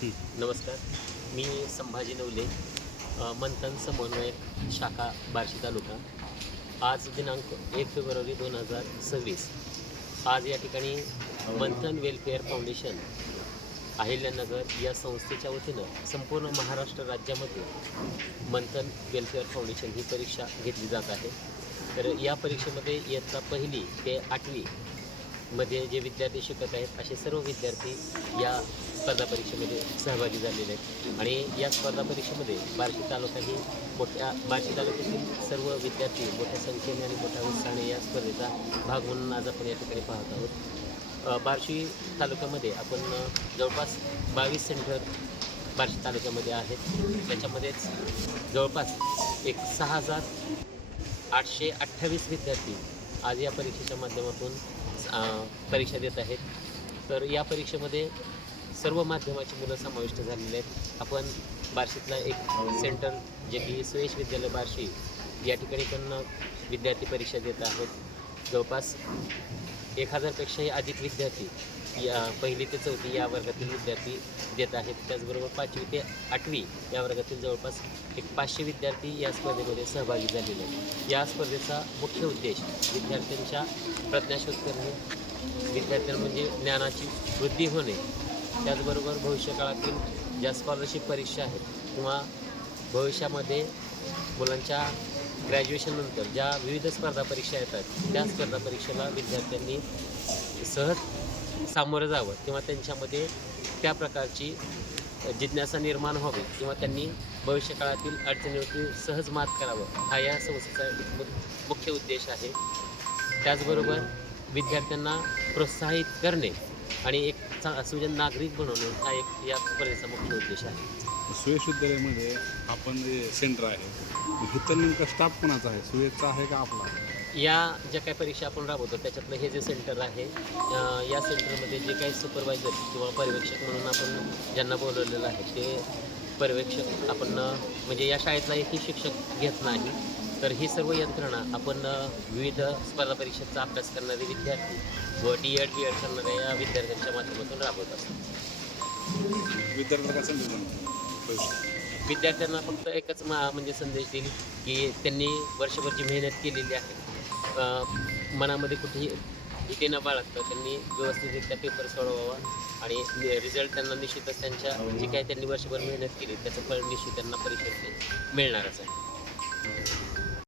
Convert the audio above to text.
नमस्कार. मी संभाजी नवले, मंथन समन्वयक शाखा बार्शी तालुका. आज दिनांक 1 फेब्रुवारी 2026. आज या ठिकाणी मंथन वेलफेअर फाउंडेशन अहिल्यानगर या संस्थेच्या वतीनं संपूर्ण महाराष्ट्र राज्यामध्ये मंथन वेलफेअर फाउंडेशन ही परीक्षा घेतली जात आहे. तर या परीक्षेमध्ये इयत्ता 1ली ते 8वी मध्ये जे विद्यार्थी शिकत आहेत असे सर्व विद्यार्थी या स्पर्धा परीक्षेमध्ये सहभागी झालेले आहेत. आणि या स्पर्धा परीक्षेमध्ये बार्शी तालुक्यातील सर्व विद्यार्थी मोठ्या संख्येने आणि मोठ्या उत्साहाने या स्पर्धेचा भाग म्हणून आज आपण या ठिकाणी पाहत आहोत. बार्शी तालुक्यामध्ये आपण जवळपास 22 सेंटर बार्शी तालुक्यामध्ये आहेत. त्याच्यामध्येच जवळपास एक 6,828 विद्यार्थी आज या परीक्षेच्या माध्यमातून परीक्षा देत आहेत. तर या परीक्षेमध्ये सर्व माध्यमाची मुलं समाविष्ट झालेली आहेत. आपण बार्शीतला एक सेंटर जे की सुयश विद्यालय बार्शी या ठिकाणी पण विद्यार्थी परीक्षा देत आहोत. जवळपास 1000पेक्षाही अधिक विद्यार्थी या 1ली ते 4थी या वर्गातील विद्यार्थी देत आहेत. त्याचबरोबर 5वी ते 8वी या वर्गातील जवळपास एक 500 विद्यार्थी या स्पर्धेमध्ये सहभागी झालेले आहेत. या स्पर्धेचा मुख्य उद्देश विद्यार्थ्यांच्या प्रज्ञाशोध करणे, विद्यार्थ्यांना म्हणजे ज्ञानाची वृद्धी होणे, त्याचबरोबर भविष्यकाळातील ज्या स्कॉलरशिप परीक्षा आहेत किंवा भविष्यामध्ये मुलांच्या ग्रॅज्युएशननंतर ज्या विविध स्पर्धा परीक्षा येतात त्या स्पर्धा परीक्षेला विद्यार्थ्यांनी सहज सामोरं जावं किंवा त्यांच्यामध्ये त्या प्रकारची जिज्ञासा निर्माण व्हावी किंवा त्यांनी भविष्यकाळातील अडचणीवरती सहज मात करावं हा या संस्थेचा एक मुख्य उद्देश आहे. त्याचबरोबर विद्यार्थ्यांना प्रोत्साहित करणे आणि एक सुजन नागरिक बनवणे हा एक या स्पर्धेचा मुख्य उद्देश आहे. सुयश विद्यालयामध्ये आपण जे सेंटर आहे इथं नेमका स्टाफ कोणाचा आहे, सुयशचा आहे का आपला? या ज्या काही परीक्षा आपण राबवतो त्याच्यातलं हे जे सेंटर आहे या सेंटरमध्ये जे काही सुपरवायझर किंवा पर्यवेक्षक म्हणून आपण ज्यांना बोलवलेलं आहे ते पर्यवेक्षक आपण म्हणजे या शाळेतला एकही शिक्षक घेत नाही. तर ही सर्व यंत्रणा आपण विविध स्पर्धा परीक्षेचा अभ्यास करणारे विद्यार्थी व D.Ed. B.Ed. करणाऱ्या या विद्यार्थ्यांच्या माध्यमातून राबवत असतात. विद्यार्थ्याला कसं विद्यार्थ्यांना फक्त एकच म्हणजे संदेश देईल की त्यांनी वर्षभर जी मेहनत केलेली आहे मनामध्ये कुठेही भीती न बाळगता त्यांनी व्यवस्थितरित्या पेपर सोडवावा आणि रिझल्ट त्यांना निश्चितच त्यांच्या जी काही त्यांनी वर्षभर मेहनत केली त्याचं फळ निश्चित त्यांना परीक्षेत मिळणारच आहे.